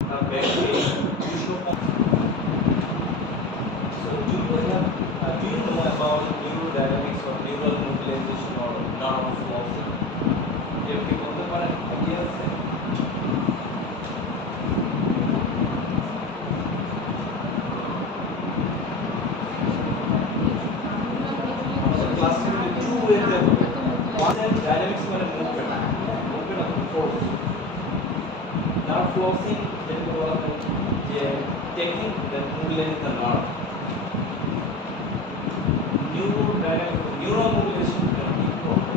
back to you show. So do you know about neurodynamics or neural mobilization or nerve flow? এর কি বলতে পারেন idea আছে? Class में two ways है. One is dynamics মানে movement of force. Nerve flossing যেটা বলা হয় যে technique that mobilize the nerve. Neural mobilization কি করবে?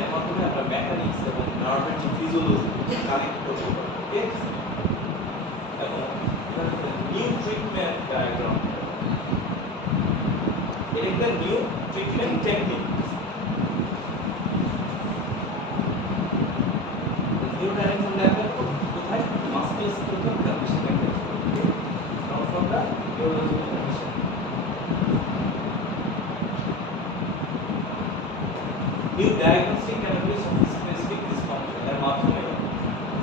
এর মাধ্যমে আমরা মেকানিক্স এবং নার্ভের যে ফিজিওলজি কানেক্ট করতে পারবো। ওকে? এবং এটা হচ্ছে নিউ ট্রিটমেন্ট ডায়াগ্রাম। এটা একটা new treatment technique. New diagram diagram কোথায় মাসকুলার স্কেলেটাল কন্ডিশন একটা from the neurological condition. New diagnostic capabilities of specific dysfunction এর মাধ্যমে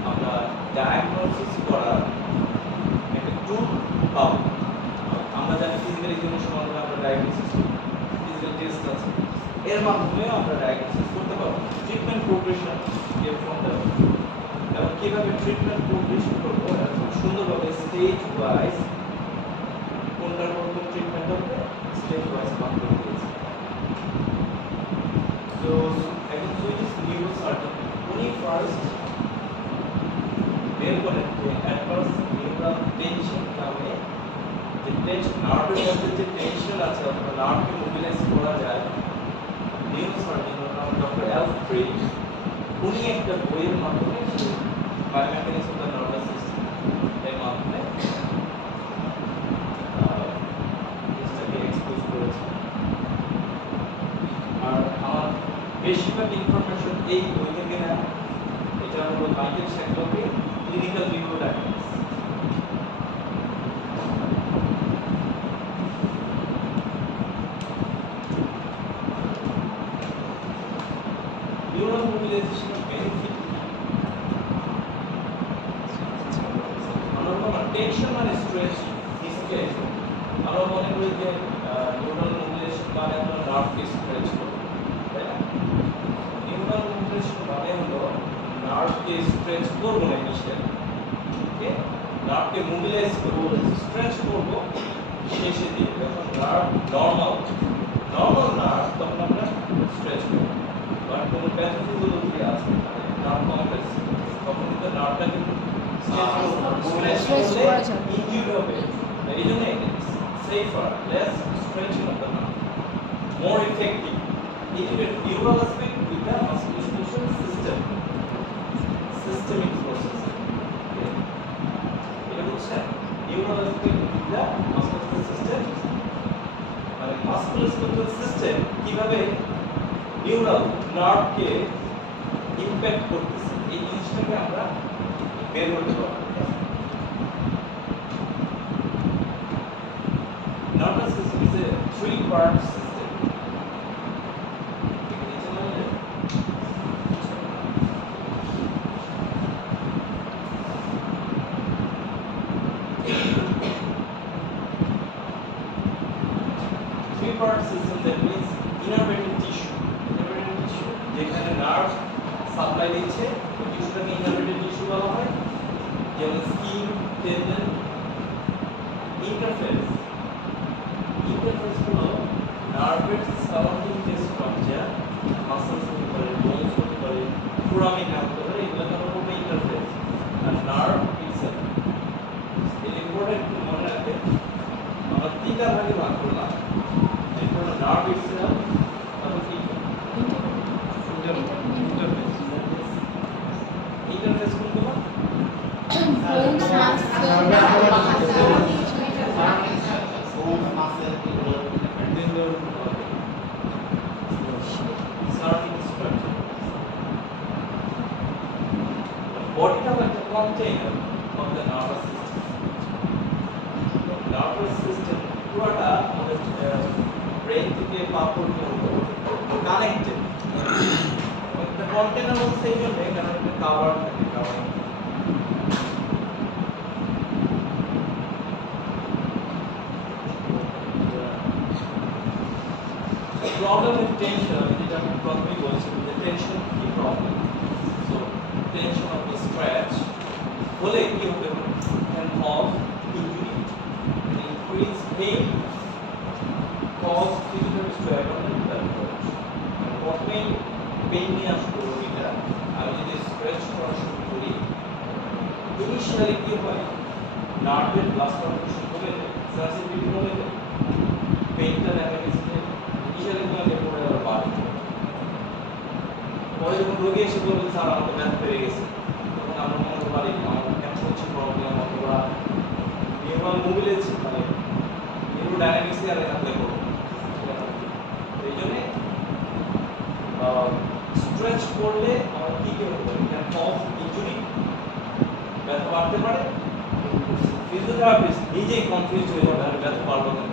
আমরা ডায়াগনোসিস করার একটা টুল পাবো। আমরা জানি ফিজিক্যাল এক্সামিনেশন মাধ্যমে আমরা ডায়াগনোসিস ফিজিক্যাল টেস্ট আছে, এর মাধ্যমে আমরা ডায়াগনোসিস করতে পারবো। ট্রিটমেন্ট প্রোগ্রেশন এর ফ্রম দ্য এবং কিভাবে ট্রিটমেন্ট প্রোগ্রেশন করবো খুব সুন্দরভাবে স্টেজ ওয়াইজ কোনটার কোন ট্রিটমেন্ট হবে স্টেজ ওয়াইজ ভাগ করে দিয়েছি। So একজন সুইডিশ নিউরোসার্জন উনি ফার্স্ট বের করেন যে অ্যাডভান্স নিউরাল টেনশন নামে যে টেনশন নার্ভের মধ্যে যে টেনশন আছে অথবা নার্ভকে মোবিলাইজ করা যায়, নিউরোসার্জন নাম ডক্টর অ্যালফ্রি উনি একটা বইয়ের মাধ্যমে biomechanics of the nervous system এর মাধ্যমে এটাকে এক্সপোজ করেছে। আর আমার বেশিরভাগ ইনফরমেশন এই বই থেকে নেওয়া। এটা হলো মাইকেল শেকলকে clinical neurodynamics. Neural mobilization benefit আমরা টেনশন আর স্ট্রেস ডিসকে আমরা মনে করি যে নিউরাল মোবিলাইজেশন মানে আমরা নার্ভকে স্ট্রেচ করব, তাই না? নিউরাল মোবিলাইজেশন মানে হলো নার্ভকে স্ট্রেচ করব না ইনিশিয়ালি, ওকে? নার্ভকে মোবিলাইজ করব, স্ট্রেচ করব শেষে দিয়ে যখন নার্ভ নরমাল নার্ভ তখন আমরা স্ট্রেচ করব। বাট কোন প্যাথোলজি আছে নার্ভ কমপ্লেক্স তখন কিন্তু নার্ভটা কিন্তু স্ট্রেচ করলে ইনজিউর হবে। এই জন্য safer, less stretching of the nerve, more effective. Integrate neural aspect with the musculoskeletal system, systemic process. এটা বুঝছেন? Neural aspect with the musculoskeletal system, মানে musculoskeletal system কিভাবে নিউরাল নার্ভকে ইমপ্যাক্ট করতেছে এই জিনিসটাকে আমরা বের করতে পারবো। Nervous system is a three-part system. Three-part system that means innervated tissue. Innervated tissue যেখানে নার্ভ সাপ্লাই দিচ্ছে ওই টিস্যুটাকে innervated tissue বলা হয়, যেমন স্কিন, টেন্ডন, ইন্টারফেস হলো নার্ভের সারাউন্ডিং যে স্ট্রাকচার, মাসলস হতে পারে, বোনস হতে পারে, ফোরামিনা হতে পারে, এগুলোকে আমরা বলবো ইন্টারফেস। আর নার্ভ ইটসেলফ এটা ইম্পর্টেন্ট মনে রাখবেন, আমরা তিনটা ভাগে ভাগ করলাম। একটা হলো নার্ভ ইটসেলফ, তারপর কি ইন্টারফেস কোনগুলো? Body is like a container of the nervous system. Nervous system পুরোটা আমাদের ব্রেন থেকে পা পর্যন্ত কানেক্টেড। একটা কন্টেনার হচ্ছে এই জন্য কারণ একটা কাভার থাকে, কাভারিং problem with tension, যেটা আমি প্রথমেই বলছিলাম যে টেনশন কি problem, so tension of the stretch হলে কি হতে পারে, can cause injury, increase pain, cause physical strain on the nerve. প্রথমেই পেইন নিয়ে আসবো রোগীটা, আমি যদি স্ট্রেচ করা শুরু করি ইনিশিয়ালি কি হয়, নার্ভের ব্লাড সার্কুলেশন কমে যায়, সেন্সিটিভিটি কমে যায়, পেইনটা দেখা গেছে যে ইনিশিয়ালি তোমাকে পড়ে যাওয়ার বাড়ে। পরে যখন রোগী এসে বলবে স্যার আমার তো ব্যথা বেড়ে গেছে, তখন আমরা মনে করতে পারি আমার ক্যান্সার হচ্ছে প্রবলেম, অথবা নিউরাল মুভিলেজ মানে নিউরোডাইনামিক্স এর অ্যাপ্লাই করবো। এই জন্য স্ট্রেচ করলে আমার কি কি হতে পারে, ক্যান কজ ইনজুরি, ব্যথা বাড়তে পারে, ফিজিওথেরাপিস্ট নিজেই কনফিউজ হয়ে যাবে আমি ব্যথা পারবো না।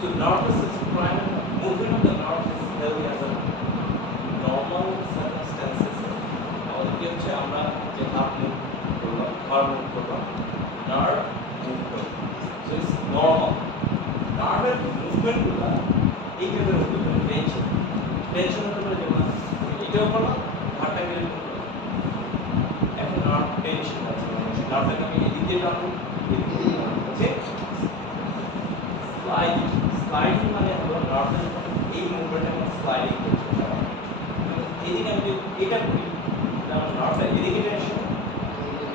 So nervous system primary movement of the nerve is healthy under normal circumstances. আমাদের কি হচ্ছে আমরা যে হাত মুভ করলাম, ঘাড় মুভ করলাম, নার্ভ মুভ করলাম, so it's normal. নার্ভের মুভমেন্ট গুলা এই টাইপের হতে পারে, টেনশন হতে পারে, যেমন এটাও করলাম ঘাড়টা গেলে করলাম, এখন নার্ভ টেনশন আছে, নার্ভটাকে আমি এদিকে টানবো, ওকে স্লাইডিং, স্লাইডিং মানে হলো নার্ভের এই মুভমেন্টে আমরা স্লাইডিং করছি, এদিকে আমি এটা করি যেমন নার্ভটা এদিকে টেনশন,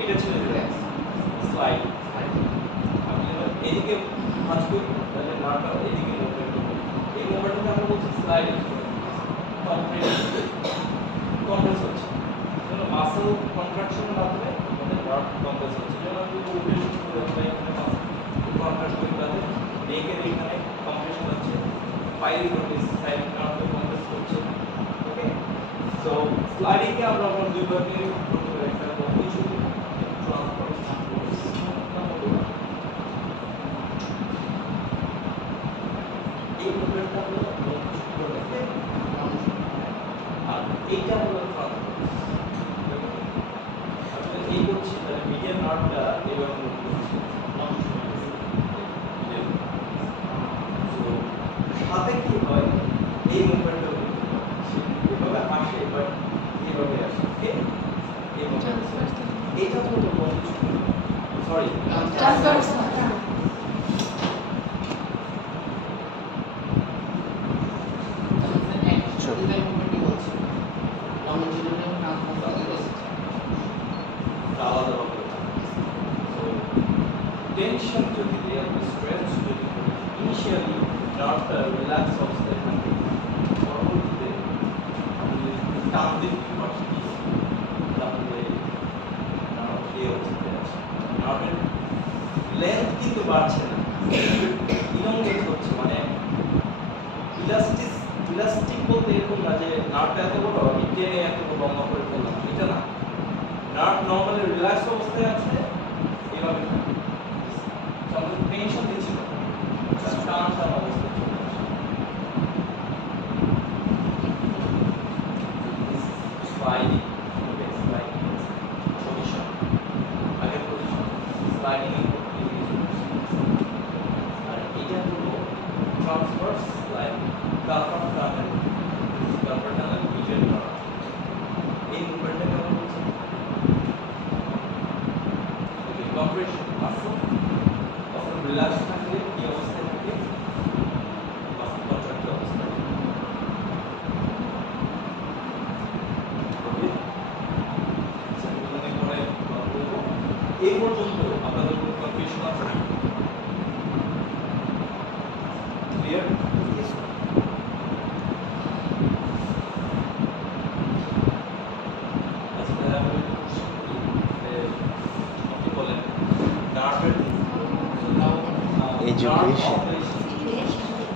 এটা ছিল রিল্যাক্স, স্লাইডিং, আমি এদিকে কাজ করি তাহলে নার্ভটা এদিকে মুভমেন্ট করবে, এই মুভমেন্টকে আমরা বলছি স্লাইডিং, কম্প্রেস হচ্ছে, যেন মাসল কন্ট্রাকশনের মাধ্যমে আমাদের নার্ভ কম্প্রেস হচ্ছে, যেমন আমি উঠে শুরু করে আমরা এখানে মাসল কন্ট্রাক্ট করি, তাদের নেকের এখানে কম্প্রেশন হচ্ছে, পায়ের উপরে সাইড নার্ভে কম্প্রেস করছে, ওকে। সো স্লাইডিং কে আমরা আবার দুই ভাগে করতে পারি, একটা কম্প্রেশন ট্রান্সফার, এই মুভমেন্টটা হলো আর এইটা হলো ট্রান্সফার, আসলে এই করছি তাহলে মিডিয়ান নার্ভটা এভাবে মুভ করছে, সাথে কি হয় এই মুভমেন্টটা এভাবে আসে, বাট এইভাবে আসে, ওকে, এই মুভমেন্ট এটা তো সরি ট্রান্সভার্স, টেনশন যদি দেয়, স্ট্রেচ যদি ইনিশিয়ালি নার্ভটা রিল্যাক্স অবস্থায় থাকে, পরবর্তীতে টান দিতে পারছি তাহলে নার্ভ এই অবস্থায় আছে, নার্ভের লেন্থ কিন্তু বাড়ছে না, ইলংগেট হচ্ছে, মানে ইলাস্টিক বলতে এরকম না যে নার্ভটা এত বড় আমি টেনে এত লম্বা করে ফেললাম, এটা না, নার্ভ নর্মালি রিল্যাক্স অবস্থায় আছে, এভাবে থাকে, আমাদের টেনশন দিচ্ছিল টান টান অবস্থায় চলে আসে, স্লাইডিং, ওকে, স্লাইডিং পজিশন, আগের পজিশন স্লাইডিং এর আর এটা হলো transverse sliding, carpal tunnel, carpal tunnel median nerve, এই মুভমেন্টটাকে আমরা বলছি ওকে কম্প্রেশন, মাসল তখন রিল্যাক্স থাকলে কি অবস্থায় থাকে, মাসল কন্ট্রাক্ট অবস্থায়, ওকে। সেগুলো পরে বলবো, এই পর্যন্ত আপনাদের কোনো কনফিউশন আছে? ক্লিয়ার? আচ্ছা তাহলে আমরা আপনি বলেন নার্ভের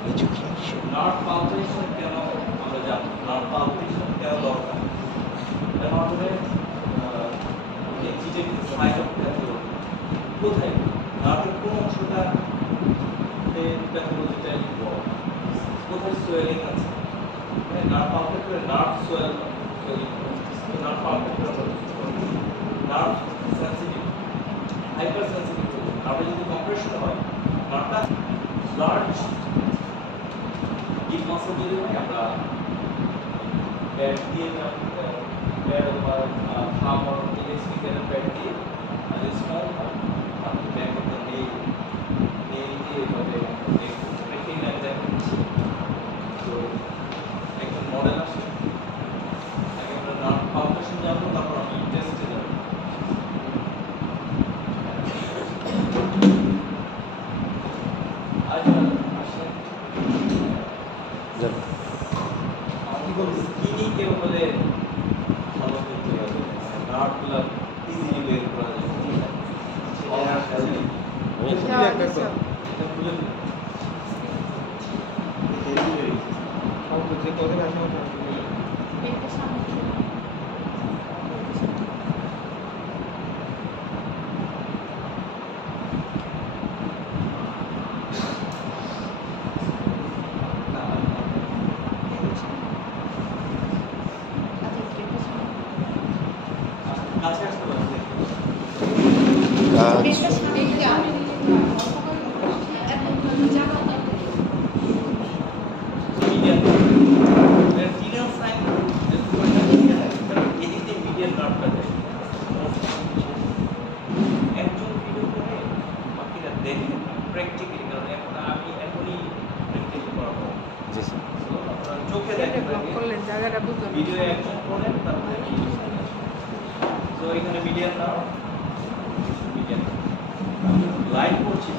এডুকেশন, নার্ভ পালপেশন কেন আমরা জানি, নার্ভ পালপেশন কেন দরকার, এর মাধ্যমে যে সাইড অফ প্যাথোলজি কোথায়, নার্ভের কোন অংশটা প্যাথোলজিটা ইনভলভ, কোথায় সোয়েলিং আছে, নার্ভ পালপেট করে নার্ভ সোয়েলিং, নার্ভ পালপেট করে নার্ভ সেন্সিটিভ, হাইপার সেন্সিটিভ, নার্ভে যদি কম্প্রেশন হয় নাটটা লার্জ ডিপ মাসল যদি হয় আমরা প্যাড দিয়ে প্যাড বা থাম or স্পিকারের প্যাড দিয়ে আর স্মল আপনি ব্যাক অফ দ্য নেই দিয়ে এভাবে রেখে দেখাচ্ছি। তো একটা মডেল আসে আগে আমরা নার্ভ ফাউন্ডেশন জানবো, তারপর আমি টেস্টে যাবো। স্কিনি কেউ হলে ভালো করতে হবে, নার্ভগুলো ইজিলি বের করা যায়। ভিডিও অ্যাকশন করেন তারপরে তো এখানে মিডিয়াম নাও মিডিয়াম লাইভ করছি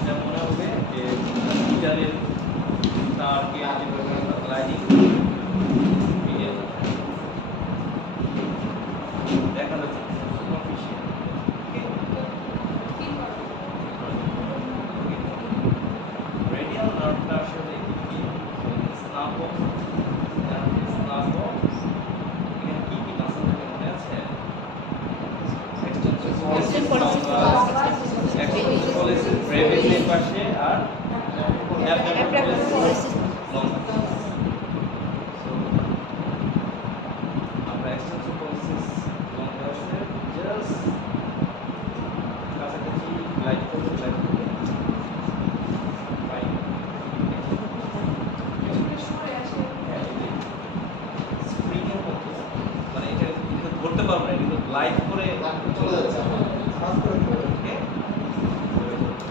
এটা মনে হবে যে গিটারের তারকে যেভাবে লাইনিং মিডিয়াম দেখা যাচ্ছে সুপারফিশিয়াল। রেডিয়াল নার্ভটা আসলে কি স্নাপ বক্স পাশে আর আমরা এক্সটেনসিভ পলিসিস লং আসে জাস্ট কাছাকাছি লাইট করতে ফাইন স্প্রিংয়ের মতো মানে এটা ধরতে পারবো না, কিন্তু লাইট করে চলে যাচ্ছে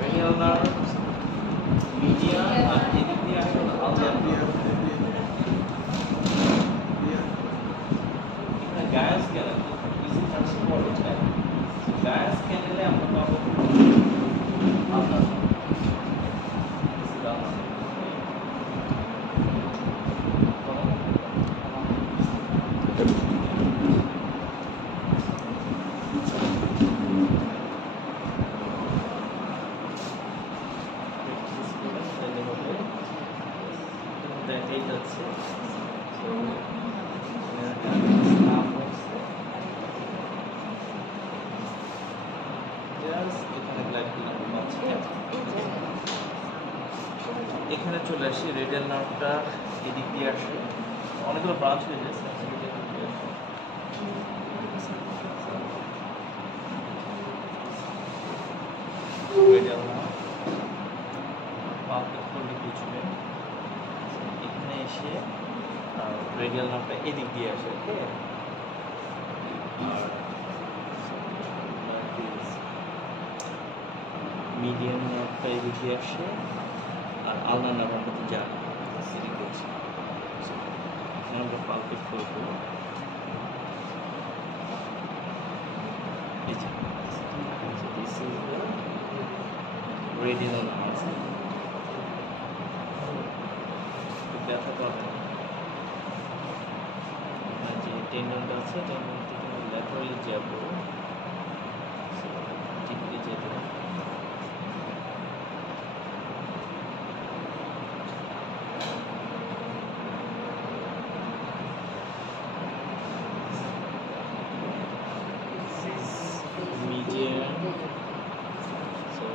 রেডিয়াল নার্ভ মিডিয়াম আর এদিক দিয়ে আসলে আলজার এখানে গায়াস ক্যানেল ইজি ফাংশন বলে যায়। গায়াস ক্যানেলে আমরা পাবো আলজার এখানে চলে আসি। রেডিয়াল নার্ভটা এদিক দিয়ে আসে, অনেকগুলো ব্রাঞ্চ হয়ে যায়। রেডিয়াল নার্ভ পালপিক করলে পিছনে এখানে এসে রেডিয়াল নার্ভটা এদিক দিয়ে আসে। ওকে, আর মিডিয়াম নার্ভটা এদিক দিয়ে আসে আর আলনার নার্ভ আমরা তো জানি এদিক দিয়ে আসে। আমরা পালপিক করবো এই যে this is the radial nerve. ব্যথা পাবে যে টেন্ডনটা আছে, টেন্ডন থেকে ল্যাটারালি যাব টিপে যেতে মিডিয়াম। সো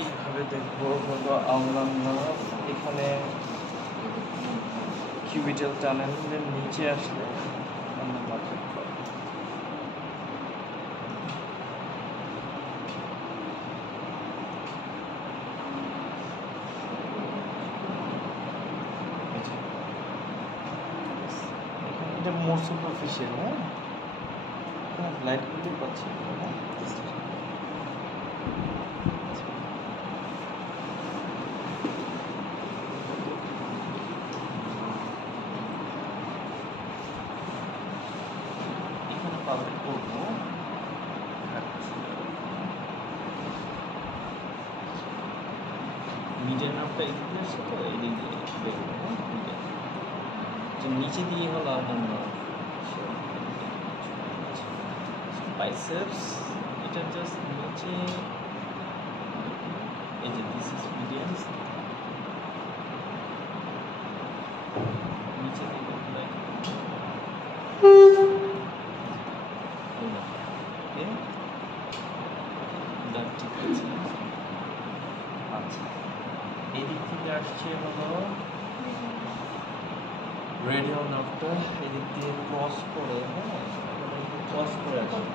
এইভাবে দেখবো হলো আলনার নার্ভ। এখানে কিউবিটাল টানেলের নিচে আসলে আমরা পারফেক্ট পাবো। এটা মোর সুপারফিশিয়াল, হ্যাঁ লাইট করতে পাচ্ছি না। এখানে পাবলিক করবো, মিডিয়ার নামটা এদিকে আসছে তো এদিকে দেখবো, হ্যাঁ মিডিয়া যে নিচে দিয়ে হলো আমরা বাইসেপস, এটা জাস্ট নিচে এই যে দিস ইজ মিডিয়ান, নিচে দিয়ে লাইক ওকে ডান, ঠিক আছে। আচ্ছা এদিক থেকে আসছে হলো রেডিয়াল নার্ভটা, এদিক দিয়ে ক্রস করে, হ্যাঁ ক্রস করে আসছে।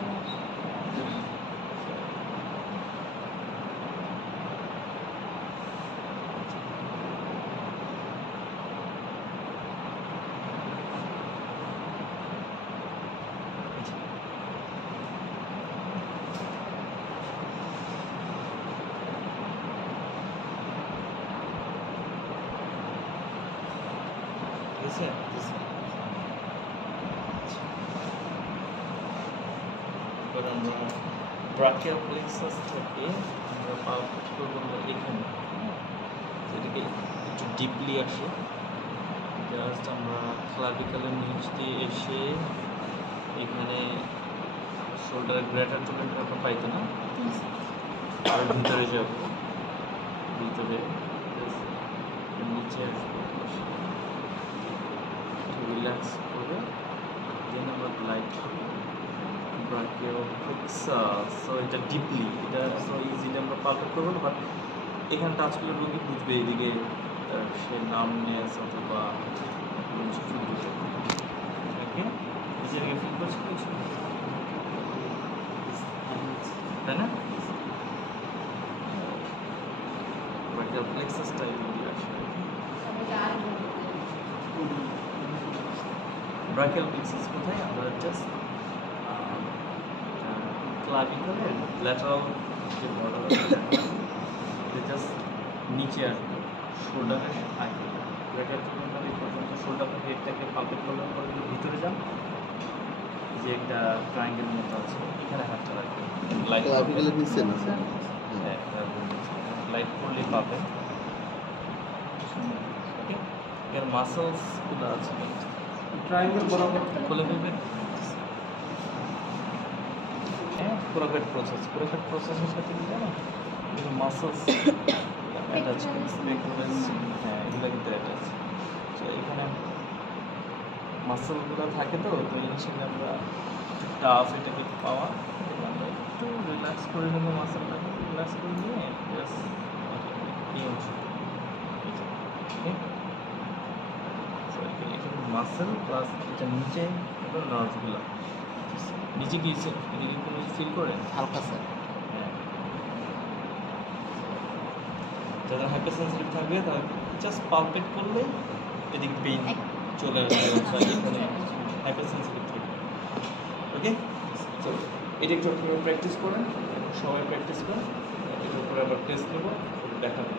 এবার আমরা ব্রাকিয়াল প্লেক্সাস থেকে আমরা পালপিট করবো এখানে, এটাকে একটু ডিপলি আসে, জাস্ট আমরা ক্লাভিকলের নিচ দিয়ে এসে এখানে শোল্ডার গ্রেটার টোলেন্টার আমরা পাইতো না, আর ভিতরে যাব, ভিতরে নিচে আসবো, রিল্যাক্স করবে, দেন আমরা লাইট করবো ব্রাকিয়াল প্লেক্সাস। সো এটা ডিপলি, এটা সো ইজিলি আমরা পালপেট করবো না, বাট এখানে টাচ করলে রোগী বুঝবে এদিকে সে নামনেস অথবা কিছু ফিল করতে, ওকে এই জায়গায় ফিল করছে কিছু, তাই না? ব্রাকিয়াল প্লেক্সাসটা এদিকে আসে, ব্রাকিয়াল প্লেক্সাস কোথায়? আমরা জাস্ট ক্লাভিকলের ল্যাটারাল যে বর্ডার আছে জাস্ট নিচে আসবে, শোল্ডারের আগে গ্রেটার টোলেন্টার এই পর্যন্ত শোল্ডার হেডটাকে পালপেট করার পরে যদি ভিতরে যান, যে একটা ট্রায়াঙ্গেল মতো আছে এখানে হাতটা রাখবেন, লাইট ক্লাভিকলের নিচে না স্যার? হ্যাঁ লাইট করলেই পাবেন, ওকে এর মাসেলসগুলো আছে ট্রায়াঙ্গেল বরাবর খুলে ফেলবেন, কোরাফেট প্রসেস, কোরাফেট প্রসেসের সাথে কি জানো কিছু মাসেলস অ্যাটাচ, পেক্টোরালস, হ্যাঁ এগুলো কিন্তু অ্যাটাচ, তো এখানে মাসেলগুলো থাকে, তো ইনিশিয়ালি আমরা একটু টাফ এটাকে পাওয়া, আমরা একটু রিল্যাক্স করে নেবো, মাসেলটাকে রিল্যাক্স করে নিয়ে জাস্ট এই অংশ, এখানে মাসেল প্লাস এটা নিচে হলো নার্ভগুলো, নিচে গিয়েছে এদিকে কোনো ফিল করে হালকা স্যার। যারা হাইপার সেন্সিটিভ থাকবে তারা জাস্ট পালপেট করলে এদিক পেইন চলে আসবে, এখানে হাইপার সেন্সিটিভ থাকবে, ওকে। তো এটা একটু আপনারা প্র্যাকটিস করেন, সবাই প্র্যাকটিস করেন, এটার উপরে আবার টেস্ট নেবো, দেখাবেন,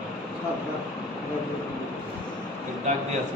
দাগ দিয়ে আছে